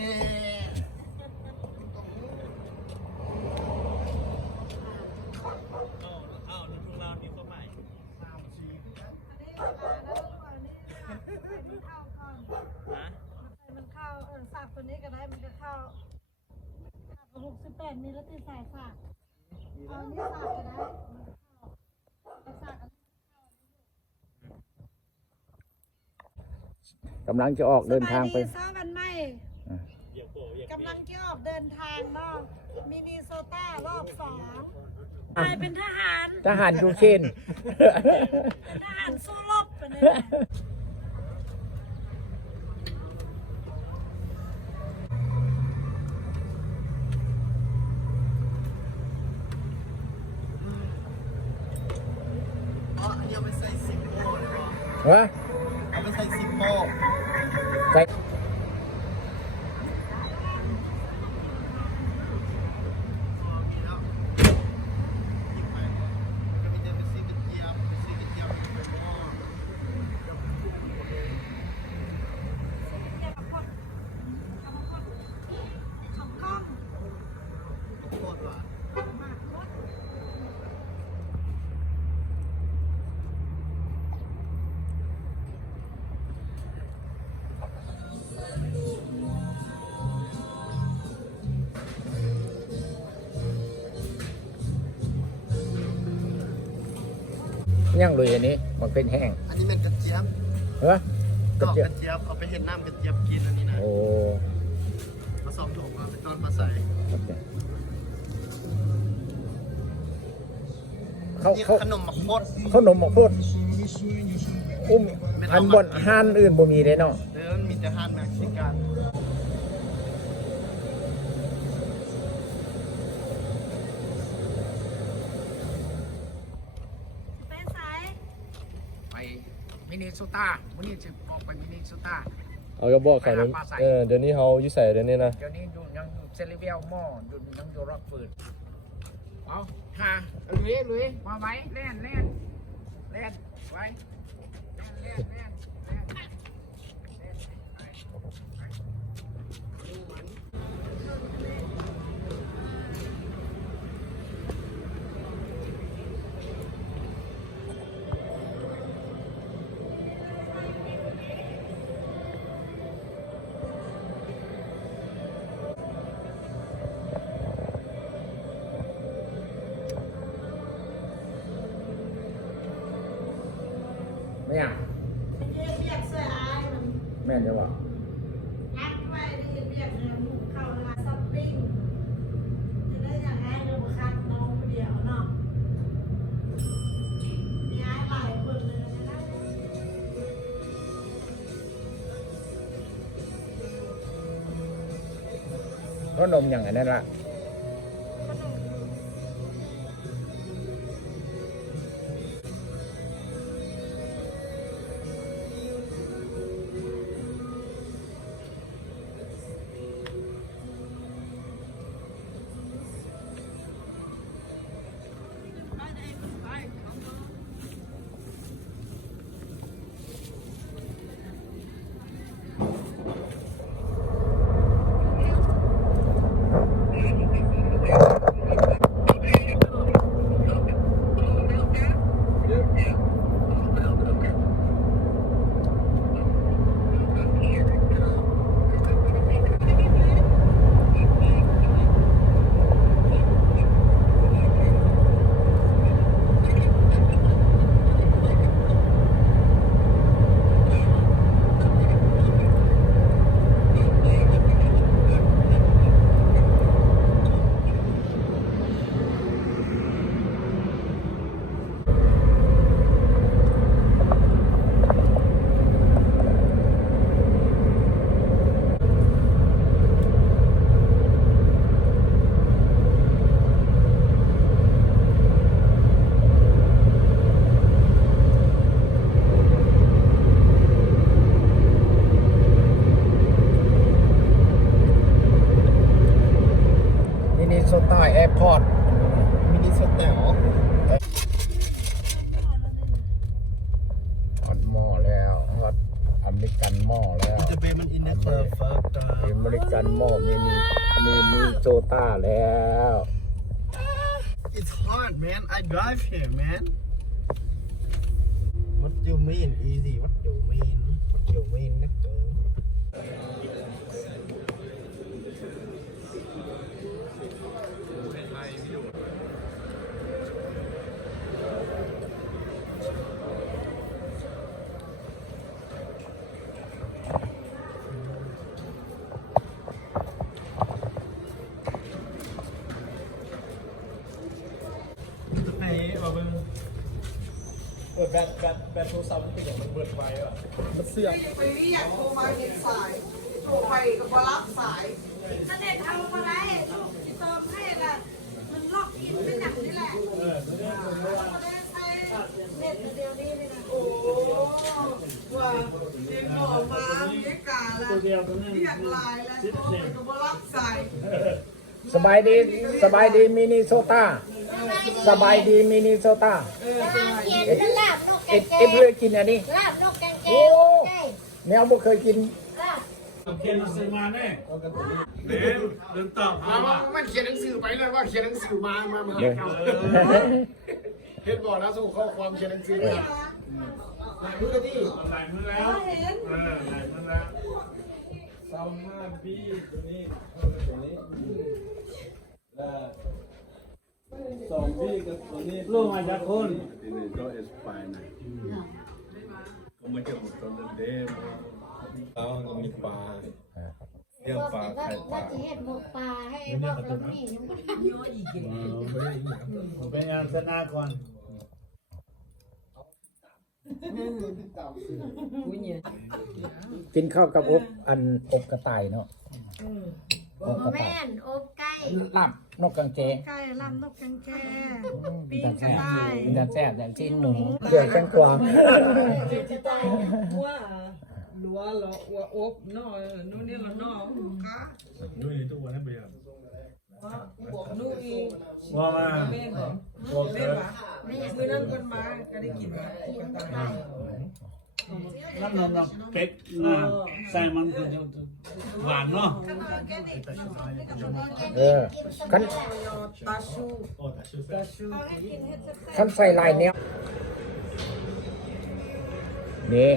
สากตัวนี้ก็ได้มันจะเข้า68มีแล้วตีสายสากเอานี่สากก็ได้สากกำลังจะออกเดินทางไปเช้าวันใหม่กำลังจะออกเดินทางเนาะมินนิโซตารอบ2ไปเป็นทหารยูเครนเป็นทหารสู้รบไปเลยเอาไปใส่ซิปโป้เลยเหรอเอาไปใส่ซิปโป้ใส่ย่างเลยอันนี้มันเป็นแห้งอันนี้เป็นกระเจี๊ยบเหรอดอกกระเจี๊ยบเอาไปเห็นน้ำกระเจี๊ยบกินอันนี้นะโอ้มาสอบถูกมาตอนมาใส่ขนมหมกพดอันบนห้านอื่นบ่มีเลยเนาะเดี๋ยวมีแต่ห้านเม็กซิกันมินนิโซตาวันนี้จะออกไปมินนิโซตาเอาก็บอกเขาเดี๋ยวนี้เขาอยู่ใส่เดี๋ยวนี้นะเดี๋ยวนี้อยู่ยังอยู่เซเลเวลมออยู่ยังอยู่ร็อกฟืนเอาหาลุยมาไว้เล่นไว้เล่นไม่อยากแม่นจะบอกงัดไว้ที่เบียดเนี่ยหมูเข้ามาซับปิ้งจะได้อย่างไรเราคัดน้องเดียวเนาะย้ายหลายคนเลยนะก็นมอย่างนั้นละ อเมริกันหม้อแล้ว จะเป็นมันอินเดเฟอร์ฟัก อเมริกันหม้อมีโซต้าแล้ว It's hard man I drive here man What you mean easy What you mean What you mean นะเจอ ไหนบอกเป็นเปิดแบตโทรศัพท์มันเป็นอย่างมันเปิดไฟอ่ะมันเสื่อม ไปเรียกโทรมาเห็นสายโทรไปก็บ่รับสาย ถ้าเด็กเอามาได้ลูกที่เติมให้ล่ะมันล็อกอินเป็นอย่างนี้แหละเราได้ใช้เน็ตเดียวนี้เลยนะ โอ้ว่าเรียกหมอมาเรียกกาแล้วเรียกไลน์แล้วโทรไปก็บ่รับสาย สบายดีมินิโซต้าสบายดีมินิโซต้า เขียนลาบนกแกง เอ็ดเพื่อกินอันนี้ ลาบนกแกง โอ้แมวบ่เคยกิน เขียนหนังสือมาแน่เดินต่อ มันเขียนหนังสือไปเลยว่าเขียนหนังสือมาหาเขาเห็นบอกนะส่งข้อความเขียนหนังสือมาดูกันดิ หลายมือแล้วหลายมือแล้ว25 ปีตัวนี้ตัวนี้2 ปีกับตัวนี้ลูกมาจากคนนี่ก็เอสไปนะก็มาจากต้นเดิมแล้วก็มีปลาเลี้ยงปลาไข่ปลา เห็ดหมกปลาให้พวกเรานี่ยังไม่ทำ เป็นงานชนะก่อน กินข้าวกับอบกระต่ายเนาะอบกระต่าย แม่นอบไก่ ลาบนกกังเจ ไก่ลำนกแกงแก่ ปี ปิ้ง น กระต่าย ปีนแซ่บอย่างชิ้นหมูเกี่ยวแข้งกวาง ว่าลัวเหรอว่าอบเนาะนู่นนี่ละเนาะกะ นู่นนี่ตัวนั้นเบียร์ ว่าบอกนู่นนี่ ว่ามา แม่นบ่ โอเค แม่นบ่มื้อนั้นเพิ่นมาก็ได้กินกันกันตาย น้ำนมเก๊กนะใส่มันคือหวานเนาะ คัน ตาชูตาชู คันใส่ลายเนี้ยนี่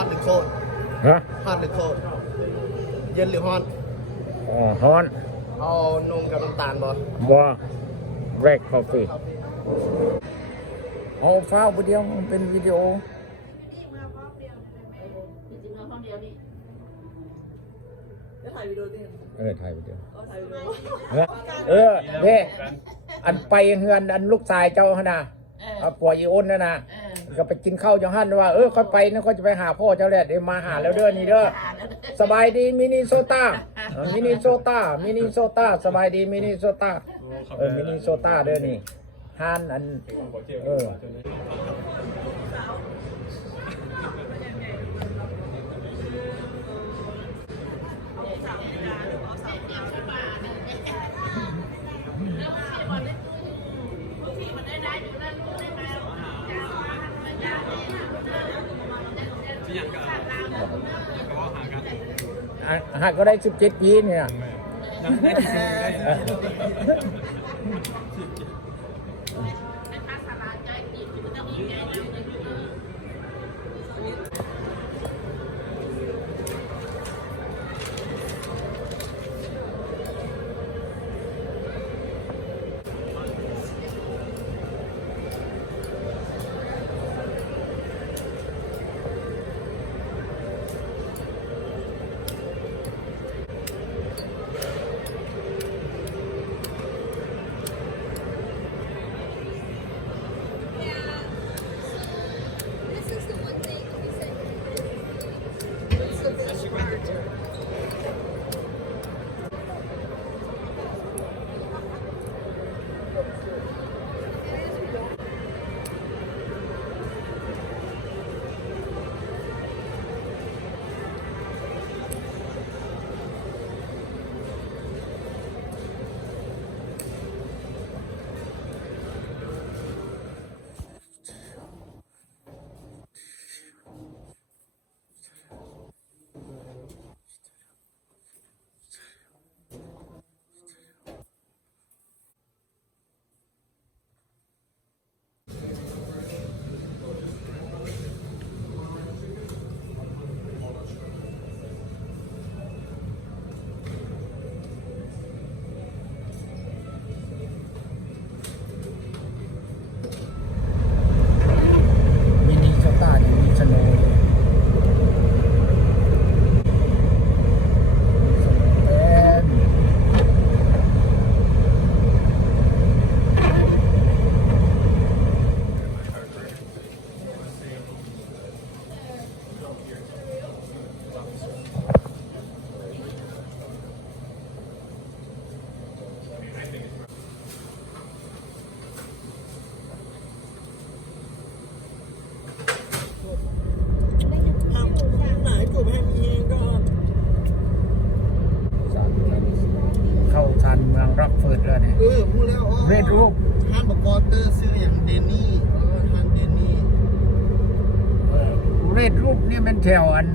ฮอตหรือโคตร ฮะ ฮอตหรือโคตรเย็นหรือฮอต ฮอน เอานมกับน้ำตาลบ่ บัวแบล็กคอฟฟี่เอาฟ้าวเดียวมันเป็นวิดีโอ ถ่ายวิดีโอดิ ถ่ายวิดีโอ ถ่ายวิดีโอ เด้อันไปเฮือนอันลูกชายเจ้าหนะเอาป่วยอีอ้นนะก็ไปกินข้าวจังหันว่าค่อยไปนะค่อยจะไปหาพ่อเจ้าแหละเดี๋ยวมาหาแล้วเด้อนี่เด้อสบายดีมินิโซต้ามินิโซต้าสบายดีมินิโซต้ามินิโซต้าเด้อนี่ฮันอันหากก็ได้17 ปีเนี่ย มินิโซต้านี่มีสโนว์เลยเต็ม เข้าทันเมืองร็อกเฟิร์ดแล้วเนี่ย พูดแล้ว เรดรูป ท่านบอกวอเตอร์ซื้ออย่างเดนนี่ท่านเดนนี่ เรดรูปนี่เป็นแถวอัน